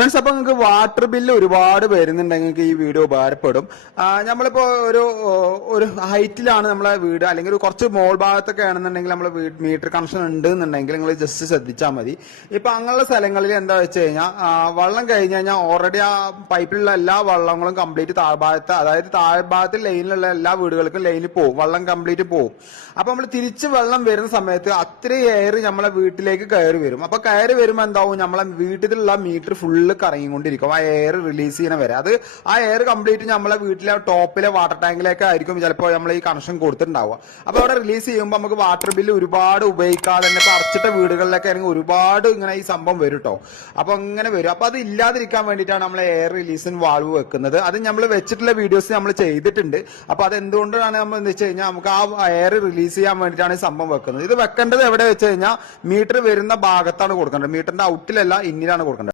Friends, അപ്പൊ നിങ്ങൾക്ക് water bill ഒരുപാട് വരുന്നുണ്ടെങ്കിൽ നിങ്ങൾക്ക് ഈ വീഡിയോ ഉപകാരപ്പെടും. നമ്മളിപ്പോ ഒരു ഹൈറ്റിലാണ് നമ്മളെ വീട്, അല്ലെങ്കിൽ കുറച്ച് മോൾ ഭാഗത്തൊക്കെ ആണെന്നുണ്ടെങ്കിൽ നമ്മൾ മീറ്റർ കണക്ഷൻ ഉണ്ട് എന്നുണ്ടെങ്കിൽ നിങ്ങൾ ജസ്റ്റ് ശ്രദ്ധിച്ചാൽ മതി. ഇപ്പൊ അങ്ങനെയുള്ള സ്ഥലങ്ങളിൽ എന്താ വെച്ച് കഴിഞ്ഞാൽ വെള്ളം കഴിഞ്ഞ് കഴിഞ്ഞാൽ ഓൾറെഡി ആ പൈപ്പിലുള്ള എല്ലാ വെള്ളങ്ങളും കംപ്ലീറ്റ് താഴ്ഭാഗത്ത്, അതായത് താഴ്ഭാഗത്ത് ലൈനിലുള്ള എല്ലാ വീടുകൾക്കും ലൈനിൽ പോകും, വെള്ളം കംപ്ലീറ്റ് പോകും. അപ്പൊ നമ്മൾ തിരിച്ച് വെള്ളം വരുന്ന സമയത്ത് അത്രയും എയർ നമ്മളെ വീട്ടിലേക്ക് കയറി വരും. അപ്പൊ കയറി വരുമ്പോൾ എന്താവും, നമ്മളെ വീട്ടിലുള്ള മീറ്റർ ഫുള്ള് കറങ്ങിക്കൊണ്ടിരിക്കും ആ എയർ റിലീസ് ചെയ്യുന്ന വരെ. അത് ആ എയർ കംപ്ലീറ്റ് നമ്മളെ വീട്ടിലെ ടോപ്പിലെ വാട്ടർ ടാങ്കിലേക്ക് ആയിരിക്കും ചിലപ്പോൾ നമ്മൾ ഈ കണക്ഷൻ കൊടുത്തിട്ടുണ്ടാവുക. അപ്പൊ അവിടെ റിലീസ് ചെയ്യുമ്പോൾ നമുക്ക് വാട്ടർ ബില്ല് ഒരുപാട് ഉപയോഗിക്കാതെ തന്നെ ഇപ്പൊ അടച്ചിട്ട വീടുകളിലൊക്കെ ആണെങ്കിൽ ഒരുപാട് ഇങ്ങനെ ഈ സംഭവം വരും കേട്ടോ. അപ്പൊ അങ്ങനെ വരും. അപ്പൊ അത് ഇല്ലാതിരിക്കാൻ വേണ്ടിയിട്ടാണ് നമ്മൾ എയർ റിലീസിന് വാൾവ് വെക്കുന്നത്. അത് നമ്മൾ വെച്ചിട്ടുള്ള വീഡിയോസ് നമ്മൾ ചെയ്തിട്ടുണ്ട്. അപ്പൊ അത് എന്തുകൊണ്ടാണ് നമ്മൾ എന്ന് വെച്ച് കഴിഞ്ഞാൽ നമുക്ക് ആ എയർ റിലീസ് ചെയ്യാൻ വേണ്ടിയിട്ടാണ് ഈ സംഭവം വെക്കുന്നത്. ഇത് വെക്കേണ്ടത് എവിടെ വെച്ച് കഴിഞ്ഞാൽ മീറ്റർ വരുന്ന ഭാഗത്താണ് കൊടുക്കേണ്ടത്, മീറ്ററിന്റെ ഔട്ടിലല്ല, ഇന്നിലാണ് കൊടുക്കേണ്ടത്.